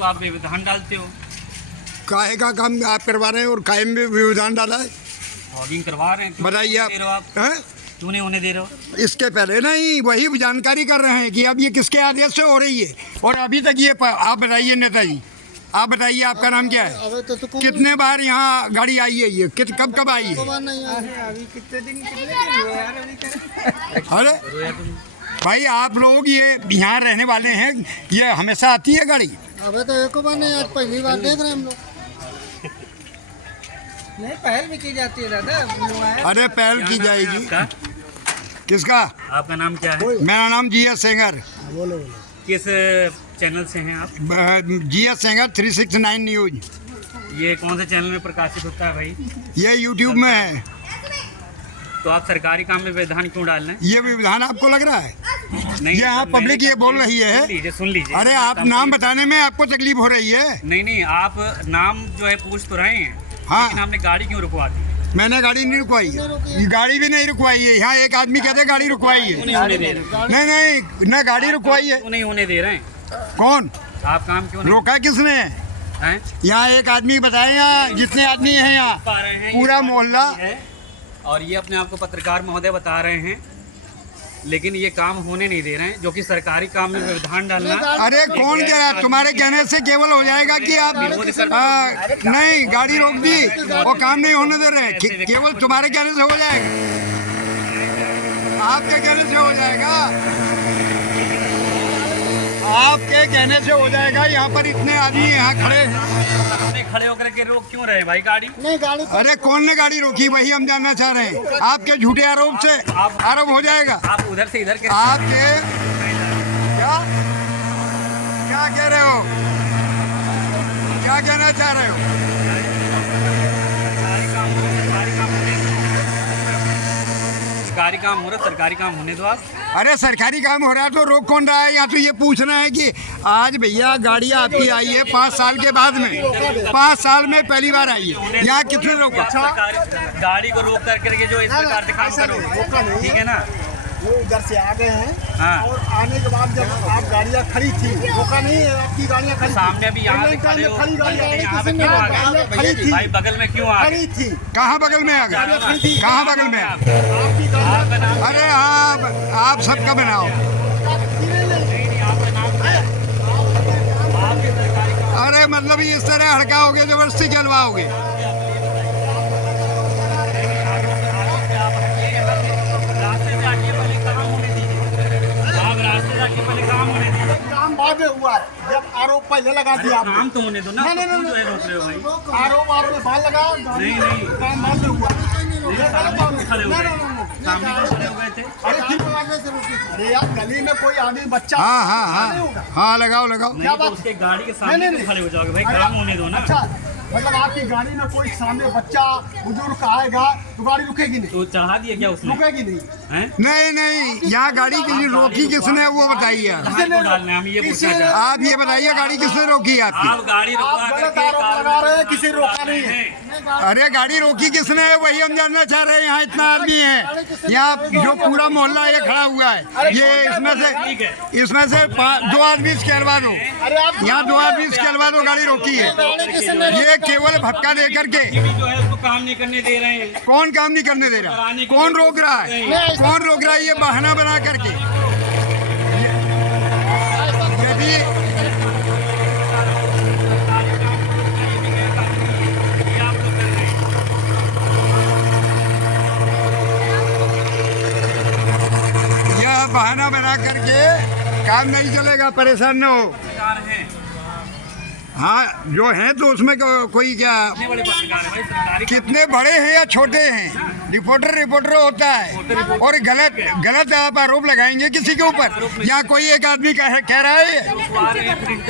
तो आप व्यवधान डालते हो। काहे का काम आप करवा रहे हैं और काहे में व्यवधान डाला है? लॉगिंग करवा रहे हैं, क्यों बताइए नहीं होने दे रहे हो आप? हैं? क्यों नहीं होने दे रहे हो? इसके पहले नहीं वही जानकारी कर रहे हैं कि अब ये किसके आदेश से हो रही है और अभी तक ये आप बताइए नेताजी, आप बताइए आपका नाम क्या है? कितने बार यहाँ गाड़ी आई है ये कब कब आई है? अभी कितने दिन हुए यार अभी अरे भाई आप लोग ये यहाँ रहने वाले हैं, ये हमेशा आती है गाड़ी? अबे तो एक बार नहीं, आज पहली बार देख रहे हैं हम लोग। नहीं पहल भी की जाती है दादा। अरे पहल की जाएगी। आपका किसका? आपका नाम क्या है? मेरा नाम GS सेंगर। किस चैनल से हैं आप? GS Sengar 369 news. ये कौन से चैनल में प्रकाशित होता है भाई? ये YouTube में है। तो आप सरकारी काम में व्यवधान क्यों डाल रहे हैं? ये विधान आपको लग रहा है? नहीं, ये यहाँ तो पब्लिक ये बोल रही है। सुन लीजिए। अरे आप नाम बताने में आपको तकलीफ हो रही है? नहीं, आप नाम जो है पूछ तो रहे हैं, हाँ। लेकिन आपने गाड़ी क्यों रुकवा दी? मैंने गाड़ी नहीं रुकवाई है, गाड़ी भी नहीं रुकवाई है। यहाँ एक आदमी कहते गाड़ी रुकवाई है। क्यों नहीं होने दे रहे? नहीं न गाड़ी रुकवाई है। क्यों नहीं होने दे रहे हैं? कौन आप काम क्यों नहीं रोका? किसने? हैं? यहाँ एक आदमी बताए, यहाँ जितने आदमी हैं यहाँ पा रहे हैं पूरा ये मोहल्ला। है, और ये अपने आप को पत्रकार महोदय बता रहे हैं, लेकिन ये काम होने नहीं दे रहे हैं, जो कि सरकारी काम में व्यवधान डालना। अरे कौन कह रहा है? तुम्हारे कहने से केवल हो जाएगा कि आप नहीं गाड़ी रोक दी और काम नहीं होने दे रहे? केवल तुम्हारे कहने से हो जाएगा? आपके कहने से हो जाएगा? आपके कहने से हो जाएगा? यहाँ पर इतने आदमी यहाँ खड़े हैं, अपने खड़े होकर के रोक क्यों रहे भाई गाड़ी? नहीं गाड़ी अरे कौन ने गाड़ी रोकी वही हम जानना चाह रहे हैं। आपके झूठे आरोप से आरोप हो जाएगा। आप उधर से इधर के आपके क्या क्या कह रहे हो? क्या कहना चाह रहे हो? सरकारी काम हो रहा है, सरकारी काम होने दो आप। अरे सरकारी काम हो रहा है तो रोक कौन रहा है? यहाँ तो ये पूछना है कि आज भैया गाड़ी आपकी आई है 5 साल के बाद में, 5 साल में पहली बार आई है, यहाँ कितने रोका? गाड़ी को रोक करके जो इस प्रकार से काम करो, ठीक है ना? वो उधर से आ गए हैं। हाँ। और आने के बाद जब आप गाड़ियाँ खड़ी थी, रोका नहीं है, आपकी गाड़ियाँ खड़ी सामने अभी यहाँ पे खड़े हो, खड़ी गाड़ियाँ यहाँ पे क्यों आ गए? खड़ी थी, भाई बगल में क्यों आ गए? खड़ी थी। कहाँ बगल में आ गए? कहाँ बगल में? आपकी आपका नाम? अरे आप सबका बनाओ। आपका नाम क्या है? आपके सरकारी काम अरे मतलब इस तरह हड़काओगे, जबरदस्ती चलवाओगे? रास्ते से आके पहले काम होने दीजिए। आप रास्ते से आके पहले काम होने दीजिए। काम बाद में हुआ है, जब आरोप पहले लगा दिया आपने। काम तो होने दो ना। नहीं, नहीं, क्यों जो है रोक रहे हो भाई? आरोप आपने बाद लगाया, नहीं। काम बाद में हुआ। सामने खड़े हो गए, सामने क्यों खड़े हो गए थे? अरे ठीक है, अरे यार गली में कोई आदमी बच्चा हाँ हाँ नहीं होगा। हाँ हाँ लगाओ लगाओ। नहीं तो उसके गाड़ी के सामने नहीं, क्यों खड़े हो जाओगे भाई? काम होने दो ना। अच्छा मतलब आपकी गाड़ी में कोई सामने बच्चा बुजुर्ग आएगा तो गाड़ी रुकेगी नहीं? तो चढ़ा दिया क्या उसने? रुकेगी नहीं। हैं? नहीं यहाँ गाड़ी के लिए रोकी किसने वो बताइए? कहाँ को डालना है? हम ये पूछना चाहते हैं। आप ये बताइए गाड़ी किसने रोकी है आपकी? आप गाड़ी आप रुकवा गलत करके आरोप लगा रहे हैं, किसी रोका नहीं है। अरे गाड़ी रोकी किसने है वही हम जानना चाह रहे हैं। यहाँ इतना आदमी है, यहाँ जो पूरा मोहल्ला ये खड़ा हुआ है, ये इसमें से 2 आदमी कहलवा दो। यहाँ 2 आदमी कहलवा दो गाड़ी रोकी है। ये केवल भटका दे करके ये भी जो है उसको काम नहीं करने दे रहे हैं। कौन काम नहीं करने दे रहा? कौन रोक रहा है? कौन रोक रहा है? ये बहाना बना करके यदि यह बहाना बना करके काम नहीं चलेगा, परेशान न हो। पत्रकार हैं, हाँ जो हैं तो उसमें कोई क्या कितने बड़े पत्रकार हैं भाई? सरकारी कितने बड़े हैं या छोटे हैं? रिपोर्टर होता है और गलत आप आरोप लगाएंगे किसी के ऊपर। यहाँ कोई एक आदमी कह रहा है,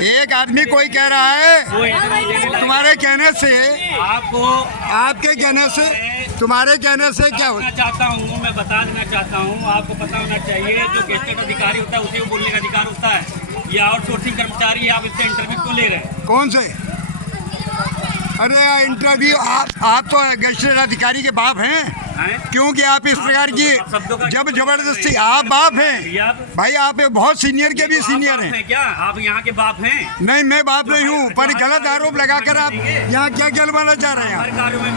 एक आदमी कोई कह रहा है तुम्हारे कहने से, आपको आपके कहने से, तुम्हारे कहने से क्या होता? चाहता हूँ, मैं बता देना चाहता हूँ, आपको पता होना चाहिए जो गेस्टेड अधिकारी होता है उसी को बोलने का अधिकार होता है। ये आउटसोर्सिंग कर्मचारी है, आप इससे इंटरव्यू क्यों ले रहे हैं? कौन से? अरे इंटरव्यू आप तो गेस्टेड अधिकारी के बाप हैं। क्योंकि आप इस प्रकार की जब जबरदस्ती, आप बाप हैं भाई, आप बहुत सीनियर के भी सीनियर हैं क्या? आप यहाँ के बाप हैं? नहीं, मैं बाप नहीं हूँ, पर गलत आरोप लगाकर आप यहाँ क्या कहना चाह रहे हैं?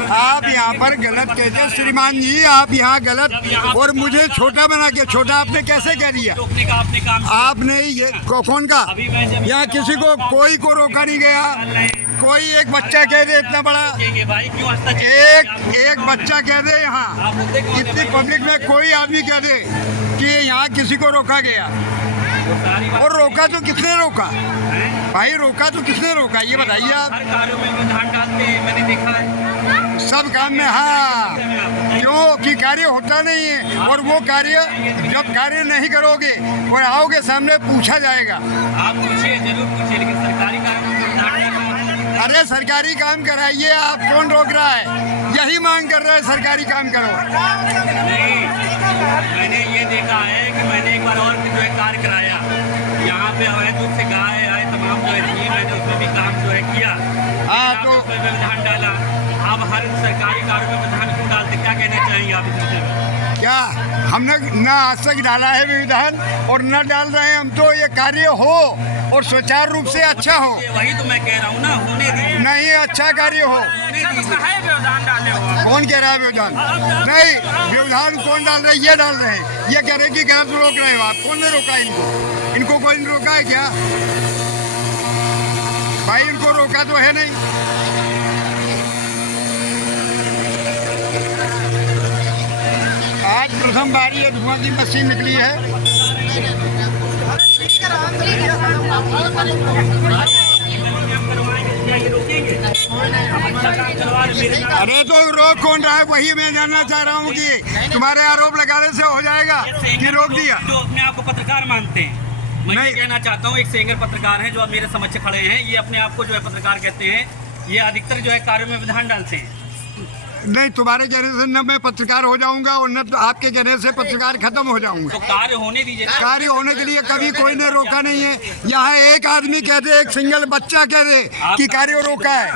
आप यहाँ पर गलत कहते हैं श्रीमान जी, आप यहाँ गलत, और मुझे छोटा बना के, छोटा आपने कैसे कह दिया? रोकने का आपने काम, आपने ये कौन का? यहाँ किसी को कोई को रोका नहीं गया, कोई एक बच्चा कह दे इतना बड़ा, भाई क्यों एक बच्चा कह दे, यहाँ इतनी पब्लिक में कोई आदमी कह दे कि यहाँ किसी को रोका गया, और रोका तो किसने रोका भाई? रोका तो किसने रोका, ये बताइए आप। हर कार्यों में विधान डालते हैं, मैंने देखा है सब काम में, हाँ, क्योंकि कार्य होता नहीं है, और वो कार्य जब कार्य नहीं करोगे और आओगे सामने पूछा जाएगा। आप पूछिए, जरूर पूछिए, लेकिन सरकारी कार्यों में विधान डालना। अरे सरकारी काम कराइए, आप कौन रोक रहा है? यही मांग कर रहे हैं सरकारी काम करो। नहीं, मैंने ये देखा है कि मैंने एक बार और जो है कार्य कराया, यहाँ पे अवैध रूप से गाय आए तमाम जो है थी, मैंने उसमें भी काम जो है किया। हाँ, तो उसमें विधान डाला। आप हर सरकारी कार्यों में विधान क्यों डालते, क्या कहना चाहेंगे आप इस विषय में? क्या हमने न आज तक डाला है विधान, और न डाल रहे हैं हम, तो ये कार्य हो और सुचारू रूप से अच्छा हो। वही तो मैं कह रहा हूँ ना, होने दीजिए। नहीं, अच्छा कार्य हो। व्यवधान डाले हो? कौन कह रहा है व्यवधान? नहीं, व्यवधान कौन डाल रहे हैं? ये डाल रहे हैं, ये कह रहे हैं कि गलत रोक रहे हो आप। कौन ने रोका इनको? इनको कोई ने रोका है क्या भाई? इनको रोका तो है नहीं। आज प्रथम बार ये धुआं की मशीन निकली है। अरे तो रोक कौन रहा है, वही मैं जानना चाह रहा हूँ कि तुम्हारे आरोप लगाने से हो जाएगा कि रोक दिया? जो अपने आप को पत्रकार मानते हैं, मैं ये कहना चाहता हूँ, एक सेंगर पत्रकार हैं जो अब मेरे समक्ष खड़े हैं, ये अपने आप को जो है पत्रकार कहते हैं, ये अधिकतर जो है कार्यों में विधान डालते हैं। नहीं, तुम्हारे कहने से न मैं पत्रकार हो जाऊंगा और न तो आपके कहने से पत्रकार खत्म हो जाऊंगा। तो कार्य होने दीजिए। कार्य होने के लिए कभी कोई ने रोका नहीं है। यहाँ एक आदमी कह दे, एक सिंगल बच्चा कह दे कि कार्य रोका है,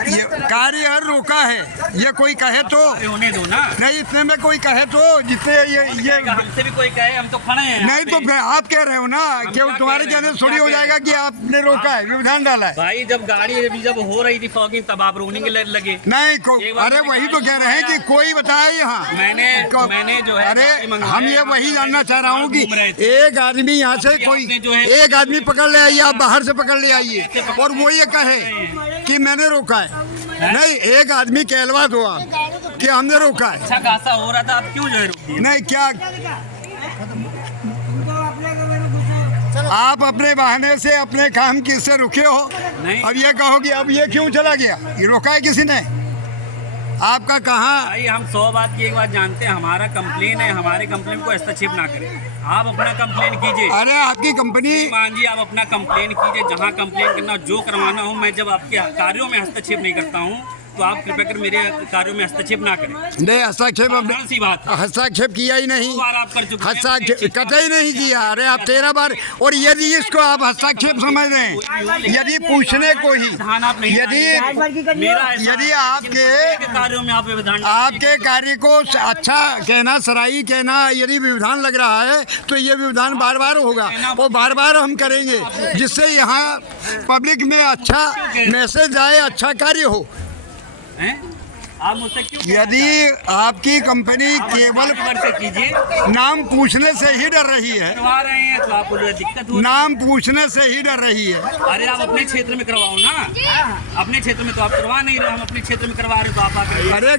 ये कार्य रोका है, ये कोई कहे तो होने दो ना। नहीं, इतने में कोई कहे तो, जितने ये हमसे भी कोई कहे, हम तो खड़े हैं। नहीं तो आप कह रहे हो ना कि तुम्हारे कहने से थोड़ी हो जाएगा कि आपने रोका है, विधान डाला है। भाई जब गाड़ी जब हो रही थी फॉगिंग, तब आप रोकने के लगे। नहीं, अरे वही तो कह रहे हैं कि कोई बताए यहाँ। मैंने जो है, अरे हम ये वही जानना चाह रहा हूँ कि एक आदमी यहाँ से कोई एक आदमी पकड़ ले आइए, आप बाहर से पकड़ ले आइए, और वो ये कहे कि मैंने रोका है। नहीं, एक आदमी कहलवा दो आप कि हमने रोका है। अच्छा खासा हो रहा था, आप क्यों जो है रोक दिए? नहीं, क्या आप अपने बहाने से अपने काम किससे रुके हो? अब ये कहो कि अब ये क्यों चला गया, ये रोका है किसी ने? आपका कहाँ? भाई हम 100 बात की एक बात जानते हैं, हमारा कंप्लेन है, हमारे कंप्लेन को हस्तक्षेप ना करें। आप अपना कंप्लेन कीजिए। अरे आपकी कंपनी मान जी, आप अपना कंप्लेन कीजिए, जहाँ कंप्लेन करना, जो करवाना हो। मैं जब आपके कार्यों में हस्तक्षेप नहीं करता हूँ, तो आप कृपया कर मेरे कार्यों में हस्तक्षेप ना करें। नहीं, हस्तक्षेप सी बात, हस्तक्षेप किया ही नहीं, आप कर चुके हैं। हस्तक्षेप कतई नहीं किया। अरे आप 13 बार, और यदि इसको आप हस्तक्षेप समझ रहे हैं, यदि पूछने को ही, यदि आपके कार्यों में आप विधान, आपके कार्य को अच्छा कहना, सराही कहना यदि विधान लग रहा है, तो ये विधान बार बार होगा और बार बार हम करेंगे, जिससे यहाँ पब्लिक में अच्छा मैसेज आए, अच्छा कार्य हो। आप मुझसे क्यों? यदि आपकी कंपनी केवल से कीजिए, नाम पूछने से ही डर रही है, करवा रहे हैं तो आपको जो दिक्कत हो, नाम पूछने से ही डर रही है। अरे आप अपने क्षेत्र में करवाओ ना, अपने क्षेत्र में तो आप करवा नहीं रहे, हम अपने क्षेत्र में करवा रहे, तो आप आकर। अरे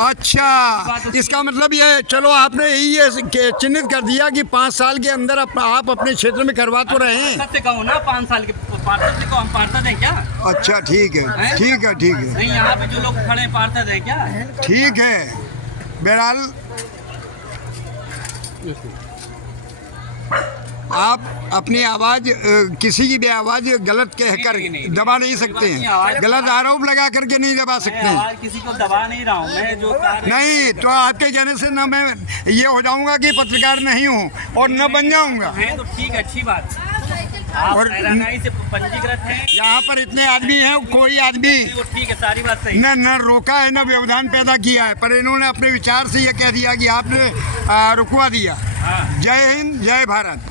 अच्छा, इसका मतलब ये, चलो आपने ये चिन्हित कर दिया कि 5 साल के अंदर आप अपने क्षेत्र में करवा तो रहे हैं। सत्य कहो ना, 5 साल के पार्षद को हम पार्षद हैं क्या? अच्छा, ठीक है, ठीक है, ठीक है। नहीं, यहाँ पे जो लोग खड़े हैं पार्षद हैं क्या? ठीक है, बहरहाल आप अपनी आवाज, किसी की भी आवाज गलत कहकर दबा नहीं सकते हैं, गलत आरोप लगा करके नहीं दबा सकते हैं। किसी को दबा नहीं रहा हूँ मैं, जो नहीं, तो आपके कहने से न मैं ये हो जाऊंगा कि पत्रकार नहीं हूँ और न बन जाऊंगा। तो ठीक है, अच्छी बात। और पंजीकृत हैं। यहाँ पर इतने आदमी हैं, कोई आदमी वो ठीक है, सारी बात सही। न रोका है न व्यवधान पैदा किया है, पर इन्होंने अपने विचार से ये कह दिया कि आपने रुकवा दिया। हाँ। जय हिंद, जय भारत।